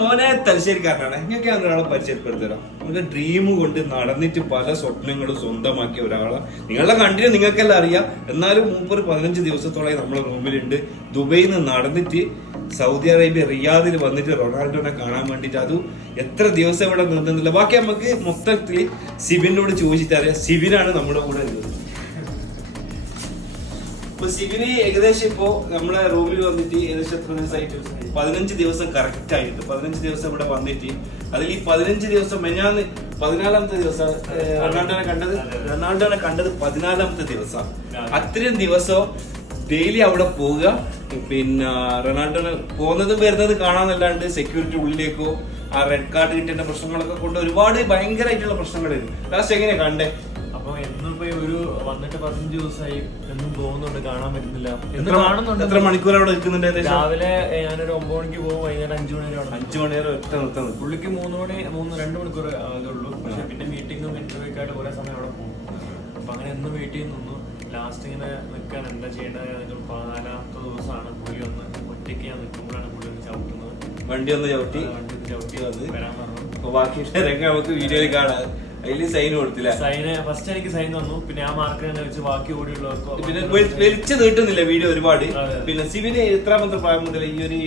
മോനെ തലശ്ശേരിക്കാരനാണ്. ഞങ്ങൾക്ക് ഒരാളെ പരിചയപ്പെടുത്തരാം. നമ്മുടെ ഡ്രീം കൊണ്ട് നടന്നിട്ട് പല സ്വപ്നങ്ങളും സ്വന്തമാക്കിയ ഒരാളെ നിങ്ങളുടെ കണ്ടിന് നിങ്ങൾക്കെല്ലാം അറിയാം. എന്നാലും 15 ദിവസത്തോളം നമ്മളെ റൂമിലുണ്ട്. ദുബൈയിൽ നിന്ന് നടന്നിട്ട് സൗദി അറേബ്യ റിയാദിൽ വന്നിട്ട് റൊണാൾഡോനെ കാണാൻ വേണ്ടിട്ട് അത് എത്ര ദിവസം ഇവിടെ നിന്നില്ല. ബാക്കി നമുക്ക് മൊത്തത്തിൽ സിബിനോട് ചോദിച്ചിട്ട് അറിയാം. സിബിനാണ് നമ്മുടെ കൂടെ ഉള്ളത്. ഇപ്പൊ സിബിന് ഏകദേശം ഇപ്പോ നമ്മളെ റൂമിൽ വന്നിട്ട് ഏകദേശം എത്ര ദിവസമായിട്ട് 15 ദിവസം കറക്റ്റ് ആയിട്ട് 15 ദിവസം ഇവിടെ വന്നിട്ട് അതിൽ ഈ 15 ദിവസം മെഞ്ഞാന്ന് 14ാമത്തെ ദിവസം റൊണാൾഡോനെ കണ്ടത് 14ാമത്തെ ദിവസം. അത്രയും ദിവസം ഡെയിലി അവിടെ പോവുക. പിന്നെ റൊണാൾഡോനെ പോകുന്നതും വരുന്നതും കാണാന്നല്ലാണ്ട് സെക്യൂരിറ്റി ഉള്ളിലേക്കോ ആ റെഡ് കാർഡ് കിട്ടേണ്ട പ്രശ്നങ്ങളൊക്കെ കൊണ്ട് ഒരുപാട് ഭയങ്കരമായിട്ടുള്ള പ്രശ്നങ്ങളായിരുന്നു. ലാസ്റ്റ് എങ്ങനെയാ കണ്ടേ? അപ്പൊ എന്നിപ്പോ ഒരു വന്നിട്ട് 15 ദിവസമായി എന്നും പോകുന്നുണ്ട്, കാണാൻ പറ്റുന്നില്ല. എന്ന് കാണുന്നുണ്ട്. എത്ര മണിക്കൂർ അവിടെ നിൽക്കുന്നുണ്ട്? രാവിലെ ഞാനൊരു 9 മണിക്ക് പോകും, വൈകുന്നേരം 5 മണി വരെ. 5 മണി വരെ ഒറ്റ നിർത്തുന്നത്. പുള്ളിക്ക് 2 മണിക്കൂർ ഇതുള്ളൂ. പക്ഷെ പിന്നെ മീറ്റിംഗും ഇന്റർവ്യൂ ആയിട്ട് കുറെ സമയം അവിടെ പോകും. അപ്പൊ അങ്ങനെ എന്നും വെയിറ്റ് ചെയ്ത് നിന്നു. ലാസ്റ്റ് ഇങ്ങനെ നിൽക്കാൻ എന്താ ചെയ്യേണ്ടത്? 14ാമത്തെ ദിവസമാണ് പുള്ളി ഒന്ന് ഒറ്റയ്ക്ക് ഞാൻ നിൽക്കുമ്പോഴാണ് പുള്ളി ഒന്ന് ചവിട്ടുന്നത്. വണ്ടി ഒന്ന് ചവിട്ടി വരാൻ പറഞ്ഞു. അപ്പൊ ബാക്കി നമുക്ക് വീഡിയോയിൽ കാണാം. അതില് സൈൻ കൊടുത്തില്ല. സൈന് ഫസ്റ്റ് എനിക്ക് സൈൻ തന്നു. പിന്നെ ആ മാർക്ക് തന്നെ വെച്ച് ബാക്കി ഓടിയുള്ളവർക്ക് പിന്നെ വലിച്ചു നീട്ടുന്നില്ല വീഡിയോ ഒരുപാട്. പിന്നെ സിവിന് എത്രാമത്തെ പ്രായം മുതൽ ഈ ഒരു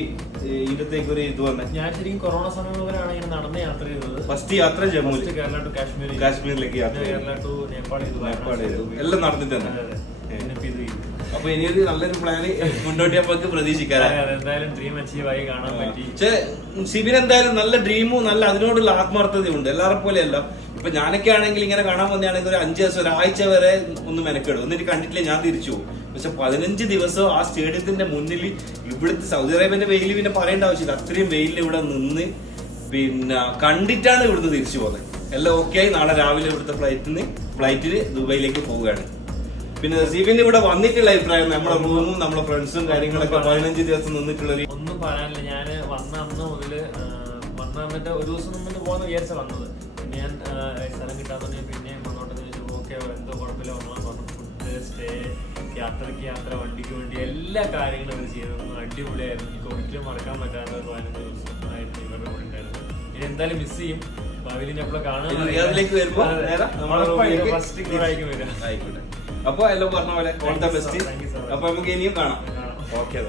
ഇതിലേക്ക് ഒരു ഇത് വന്നെ? ഞാൻ ശരിക്കും കൊറോണ സമയം മുതലാണ് ഇങ്ങനെ നടന്ന് യാത്ര ചെയ്തത്. ഫസ്റ്റ് യാത്ര ജമ്മു, കേരള ടു കാശ്മീർ, കാശ്മീരിലേക്ക് യാത്ര, കേരള ടു നേപ്പാൾ ചെയ്തു. എല്ലാം നടന്നിട്ട് തന്നെ. അപ്പൊ ഇനിയൊരു നല്ലൊരു പ്ലാന് മുന്നോട്ട് നമുക്ക് പ്രതീക്ഷിക്കാം. എന്തായാലും ഡ്രീം അച്ചീവ് ആയി കാണാൻ പറ്റി. പക്ഷെ സിബിന് എന്തായാലും നല്ല ഡ്രീമും നല്ല അതിനോടുള്ള ആത്മാർത്ഥതയുണ്ട്. എല്ലാവരെ പോലെയല്ല. ഇപ്പൊ ഞാനൊക്കെ ആണെങ്കിൽ ഇങ്ങനെ കാണാൻ വന്നതാണെങ്കിൽ ഒരു 5 ദിവസം ഒരാഴ്ച വരെ ഒന്ന് മെനക്കെടും. എന്നിട്ട് കണ്ടിട്ടില്ല ഞാൻ തിരിച്ചു പോകും. പക്ഷെ 15 ദിവസം ആ സ്റ്റേഡിയത്തിന്റെ മുന്നിൽ ഇവിടുത്തെ സൗദി അറേബ്യന്റെ വെയിൽ പിന്നെ പറയേണ്ട ആവശ്യമില്ല. അത്രയും വെയിലിൽ ഇവിടെ നിന്ന് പിന്നെ കണ്ടിട്ടാണ് ഇവിടുന്ന് തിരിച്ചു പോകുന്നത്. എല്ലാം ഓക്കെ ആയി. നാളെ രാവിലെ ഇവിടുത്തെ ഫ്ലൈറ്റിൽ ദുബൈയിലേക്ക് പോവുകയാണ്. പിന്നെ സിബിന് ഇവിടെ വന്നിട്ടുള്ള അഭിപ്രായം, നമ്മുടെ റൂമും നമ്മുടെ ഫ്രണ്ട്സും കാര്യങ്ങളൊക്കെ 15 ദിവസം നിന്നിട്ടുള്ള ഒന്നും പറയാനില്ല. ഞാൻ വന്ന അന്ന് മുതല് വന്നിട്ട് ഒരു ദിവസം മുമ്പ് പോകുന്ന വിചാരിച്ച വന്നത്. പിന്നെ ഞാൻ സ്ഥലം കിട്ടാത്തത് പിന്നെ വന്നോട്ടെന്ന് ചോദിച്ചു. ഓക്കെ, എന്തോ കുഴപ്പമില്ല വന്നോളാൻ പറഞ്ഞു. ഫുഡ്, സ്റ്റേ, യാത്രയ്ക്ക് യാത്ര, വണ്ടിക്ക് വേണ്ടി എല്ലാ കാര്യങ്ങളും അവർ ചെയ്തത് അടിപൊളിയായിരുന്നു. എനിക്ക് ഒരിക്കലും മറക്കാൻ പറ്റാത്ത 15 ദിവസം ആയിരുന്നു ഇവരുടെ കൂടെ ഉണ്ടായിരുന്നു. ഇനി എന്തായാലും മിസ് ചെയ്യും. ഭാവിയിൽ എപ്പോഴും കാണാൻ ഫസ്റ്റ് ആയിരിക്കും വരിക. അപ്പൊ എല്ലാം പറഞ്ഞ പോലെ ഓൾ ദ ബെസ്റ്റ്. അപ്പൊ നമുക്ക് ഇനിയും കാണാം. ഓക്കെ.